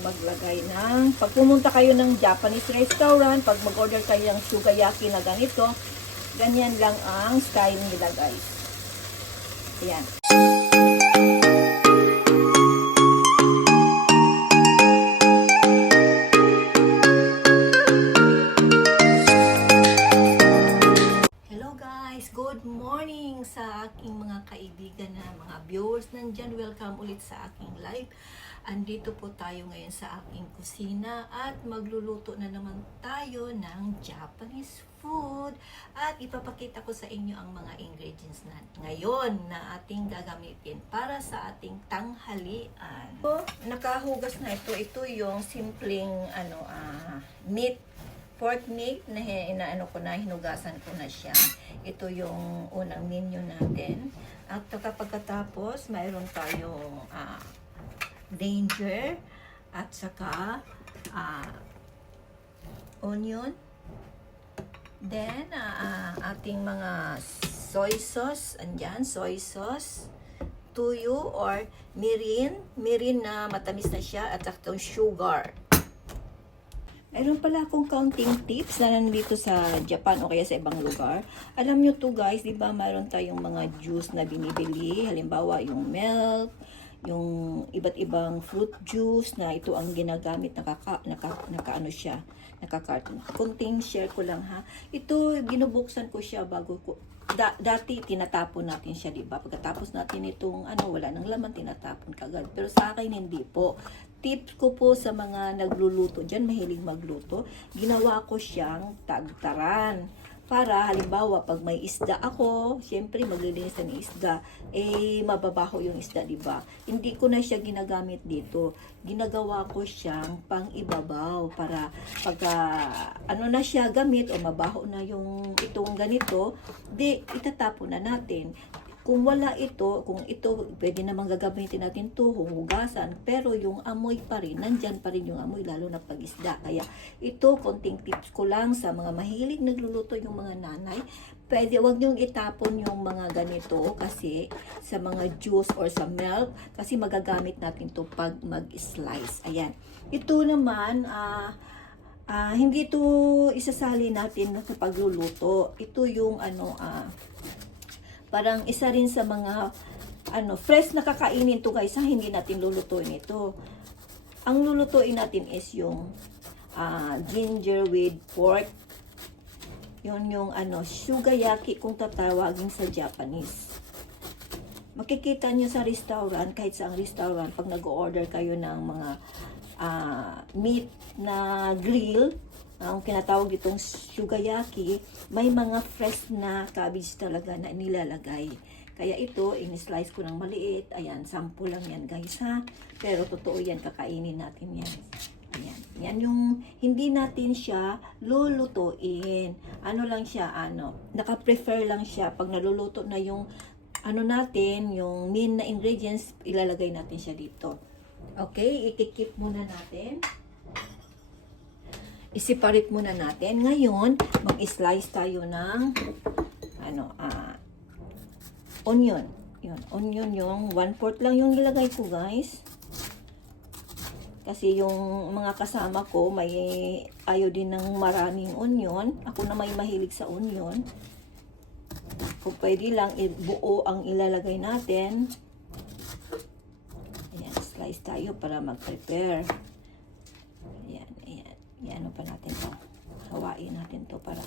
maglagay ng, pag pumunta kayo ng Japanese restaurant, pag mag-order kayo ng sugayaki na ganito, ganyan lang ang style nila guys. Ayan. Hello guys, good morning sa aking mga kaibigan na mga viewers nandyan. Welcome ulit sa aking live. Andito po tayo ngayon sa aking kusina at magluluto na naman tayo ng Japanese food at ipapakita ko sa inyo ang mga ingredients na ngayon na ating gagamitin para sa ating tanghalian. So, nakahugas na ito. Ito yung simpleng meat, pork meat na hinugasan ko na siya. Ito yung unang menu natin. At pagkatapos, mayroon tayong ginger at saka onion. Then, ating mga soy sauce. Andyan, soy sauce. Tuyo or mirin. Mirin na matamis na siya at saka sugar. Mayroon pala akong counting tips na nandito sa Japan o kaya sa ibang lugar. Alam nyo to guys, di ba mayroon tayong mga juice na binibili. Halimbawa yung milk, yung iba't ibang fruit juice na ito ang ginagamit, naka-ano siya, naka-carton. Kunting share ko lang ha. Ito, binubuksan ko siya bago ko, dati tinatapon natin siya, di ba? Pagkatapos natin itong, wala nang laman, tinatapon kagad. Pero sa akin, hindi po. Tips ko po sa mga nagluluto dyan, mahilig magluto, ginawa ko siyang tagtaran. Para halimbawa, pag may isda ako, syempre maglilinis ng isda, mababaho yung isda, di ba? Hindi ko na siya ginagamit dito. Ginagawa ko siyang pang-ibabaw para pagka na siya gamit o mabaho na yung itong ganito, itatapon na natin. Kung wala ito, kung ito, pwede namang gagamitin natin ito, hugasan, pero yung amoy pa rin, nandyan pa rin yung amoy, lalo na pag-isda. Kaya ito, konting tips ko lang sa mga mahilig nagluluto yung mga nanay, pwede, wag niyong itapon yung mga ganito kasi sa mga juice or sa milk, kasi magagamit natin to pag mag-slice. Ayan. Ito naman, hindi ito isasali natin sa pagluluto. Ito yung parang isa rin sa mga fresh na kakainin to guys, hindi natin lulutuin ito. Ang lulutuin natin is yung ginger with pork. Yun yung sugayaki kung tatawagin sa Japanese. Makikita nyo sa restaurant, kahit sa restaurant, pag nag-order kayo ng mga meat na grill, ang kinatawag ditong sugayaki, may mga fresh na cabbage talaga na nilalagay. Kaya ito, in-slice ko ng maliit. Ayan, sample lang yan guys ha. Pero totoo yan, kakainin natin yan. Ayan, yan yung hindi natin siya lulutuin. Lang siya, naka-prefer lang siya. Pag naluluto na yung natin, yung main na ingredients, ilalagay natin siya dito. Okay, ikikip muna natin. I-separate muna natin. Ngayon, mag-slice tayo ng onion. Yun, onion yung 1/4 lang yung nilagay ko, guys. Kasi yung mga kasama ko, may ayaw din ng maraming onion. Ako na may mahilig sa onion. Kung pwede lang, buo ang ilalagay natin. Ayan, slice tayo para mag-prepare. Ayan, pa natin to. Hawain natin to para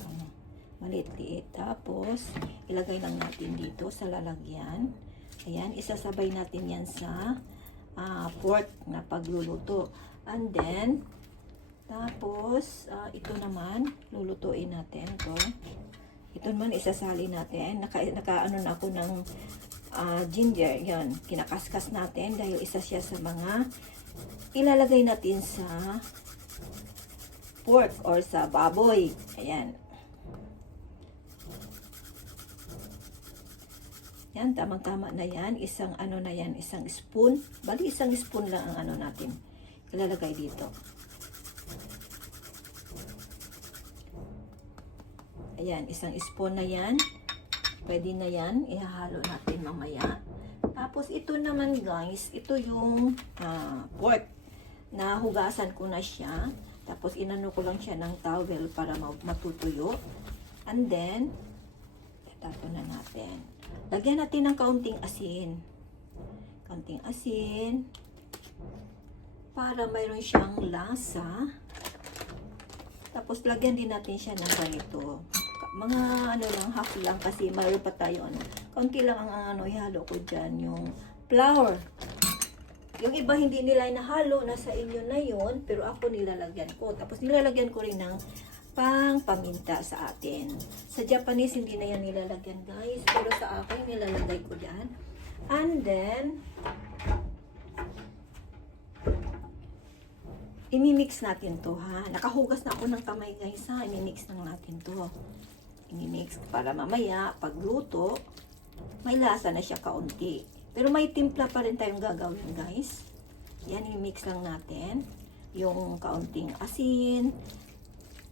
maliit-liit. Tapos, ilagay lang natin dito sa lalagyan. Ayan, isasabay natin yan sa pork na pagluluto. And then, tapos, ito naman, lulutuin natin to. Ito naman, isasali natin. Naka-ano na ako ng ginger. Yan, kinakaskas natin dahil isa siya sa mga ilalagay natin sa pork or sa baboy. Ayan. Yan, tamang-tama na yan. Isang na yan, isang spoon. Bali, isang spoon lang ang natin ilalagay dito. Ayan, isang spoon na yan. Pwede na yan. Ihahalo natin mamaya. Tapos, ito naman guys, ito yung pork. nahugasan ko na siya. Tapos inano ko lang siya ng towel para matutuyo. And then, tatapon na natin. Lagyan natin ng kaunting asin. Kaunting asin. Para mayroon siyang lasa. Tapos lagyan din natin siya ng ganito. Mga ano lang, half lang kasi mayroon pa tayo ano. Kaunti lang ang ano, ihalo ko dyan, yung flour. Yung iba hindi nila inahalo, nasa inyo na yun, pero ako nilalagyan ko. Tapos nilalagyan ko rin ng paminta sa atin. Sa Japanese, hindi na yan nilalagyan, guys. Pero sa akin, nilalagay ko dyan. And then, imimix natin to, ha. Nakahugas na ako ng kamay, guys, ha. Imimix lang natin to. Imimix para mamaya, pagluto, may lasa na siya kaunti. Pero may timpla pa rin tayong gagawin, guys. Yan, i-mix lang natin. Yung kaunting asin.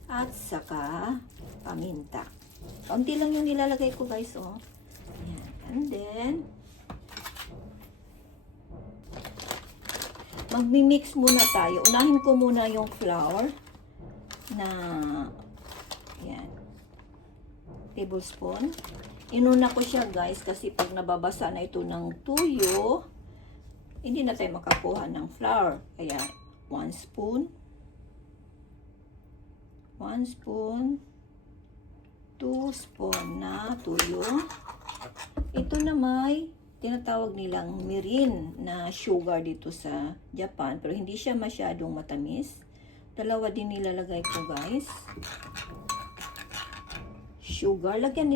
At saka, paminta. Kaunti lang yung nilalagay ko, guys, oh. Yan. And then, magmi-mix muna tayo. Unahin ko muna yung flour na, yan, tablespoon. Inuna ko siya, guys, kasi pag nababasa na ito ng tuyo, hindi na tayo makakuha ng flour. Kaya, 1 spoon, 2 spoon na tuyo. Ito na may tinatawag nilang mirin na sugar dito sa Japan, pero hindi siya masyadong matamis. Dalawa din nilalagay ko, guys. Sugar, lagyan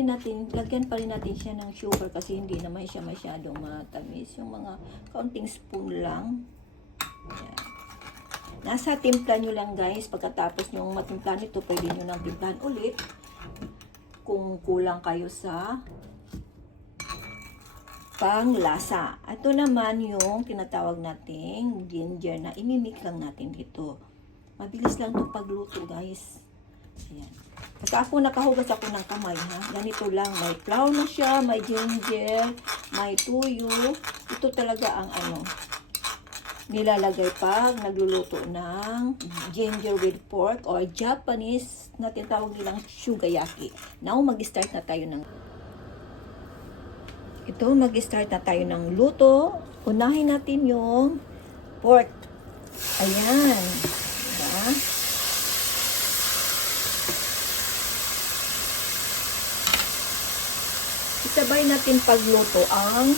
pa rin natin siya ng sugar kasi hindi naman siya masyadong matamis. Yung mga kaunting spoon lang. Ayan. Nasa timpla nyo lang, guys. Pagkatapos nyo matimpla nito, pwede nyo nang timplahan ulit kung kulang kayo sa panglasa. Ito naman yung tinatawag nating ginger na imimix lang natin dito. Mabilis lang itong pagluto, guys. Ayan. Kasi ako nakahugas ako ng kamay, ha. Ganito lang, may flour na siya, may ginger, may tuyo. Ito talaga ang ano, nilalagay pag nagluluto ng ginger with pork or Japanese na tinatawag nilang shugayaki. Now, mag-start na tayo ng luto. Unahin natin yung pork. Ayan. Diba? Isabay natin pagluto ang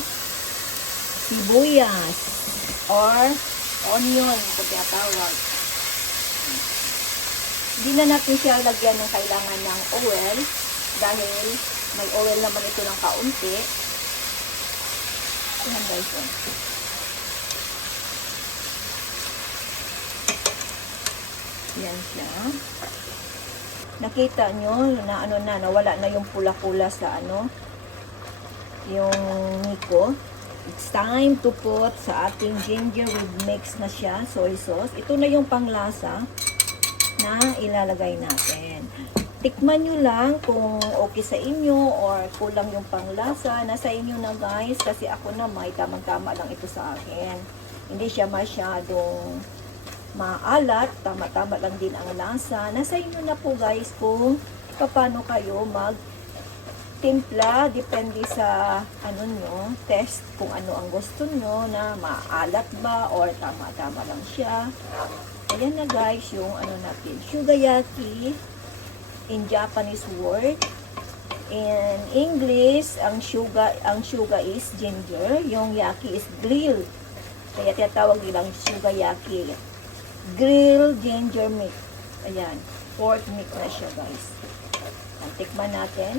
sibuyas or onion kung tinatawag. Hindi na natin siya lagyan ng kailangan ng oil dahil may oil naman ito ng kaunti. Ayan, guys. Yan siya. Nakita nyo na ano na, nawala na yung pula-pula sa ano, yung niko. It's time to put sa ating ginger with mix na siya, soy sauce. Ito na yung panglasa na ilalagay natin. Tikman nyo lang kung okay sa inyo or kulang yung panglasa. Nasa inyo na, guys, kasi ako na may tamang-tama lang ito sa akin. Hindi siya masyadong maalat, tama-tama lang din ang lasa. Nasa inyo na po, guys, kung paano kayo timpla, depende sa ano nyo, test kung ano ang gusto nyo, na maalat ba or tama-tama lang siya. Ayan na, guys, yung ano natin, shugayaki in Japanese word. In English, ang suga is ginger, yung yaki is grill. Kaya tinatawag nilang shugayaki. Grilled ginger meat. Ayan, pork meat na siya, guys. Tikman natin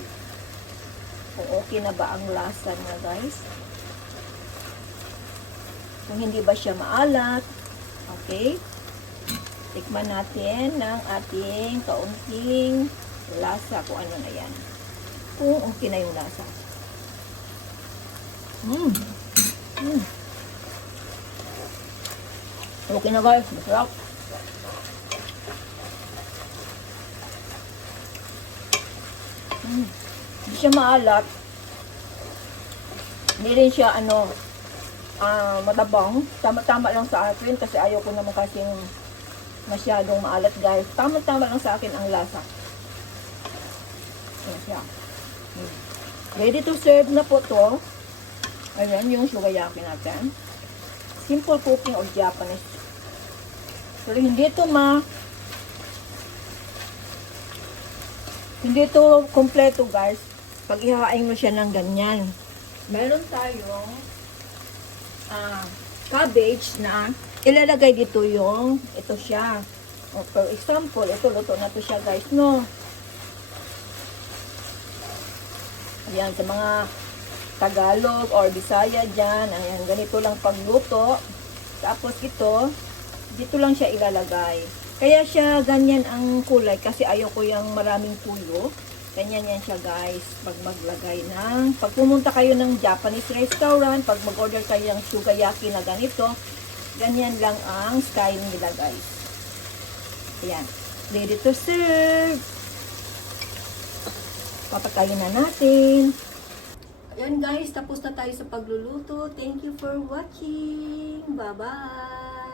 kung okay na ba ang lasa niya, guys. Kung hindi ba siya maalat. Okay. Tikman natin ng ating kaunting lasa kung ano na yan. Kung okay na yung lasa. Okay na, guys. Masarap. Hindi siya maalat. Hindi rin siya matabang. Tama-tama lang sa akin kasi ayaw ko naman kasing masyadong maalat guys. Tama-tama lang sa akin ang lasa. Ayan siya. Ready to serve na po to. Ayan yung sugayaki natin. Simple cooking of Japanese. Pero hindi ito kompleto guys. Pag ihahain mo siya ng ganyan. Meron tayong cabbage na ilalagay dito yung ito siya. O, for example, ito luto na to siya guys, no? Ayan, sa mga Tagalog or Bisaya dyan, ayan, ganito lang pagluto. Tapos ito, dito lang siya ilalagay. Kaya siya ganyan ang kulay kasi ayoko yung maraming tuyo. Ganyan yan siya guys, pag maglagay ng, pag pumunta kayo ng Japanese restaurant, pag mag-order kayo ng sugayaki na ganito, ganyan lang ang style nila guys. Ayan, ready to serve. Papakain na natin. Ayan guys, tapos na tayo sa pagluluto. Thank you for watching. Bye-bye.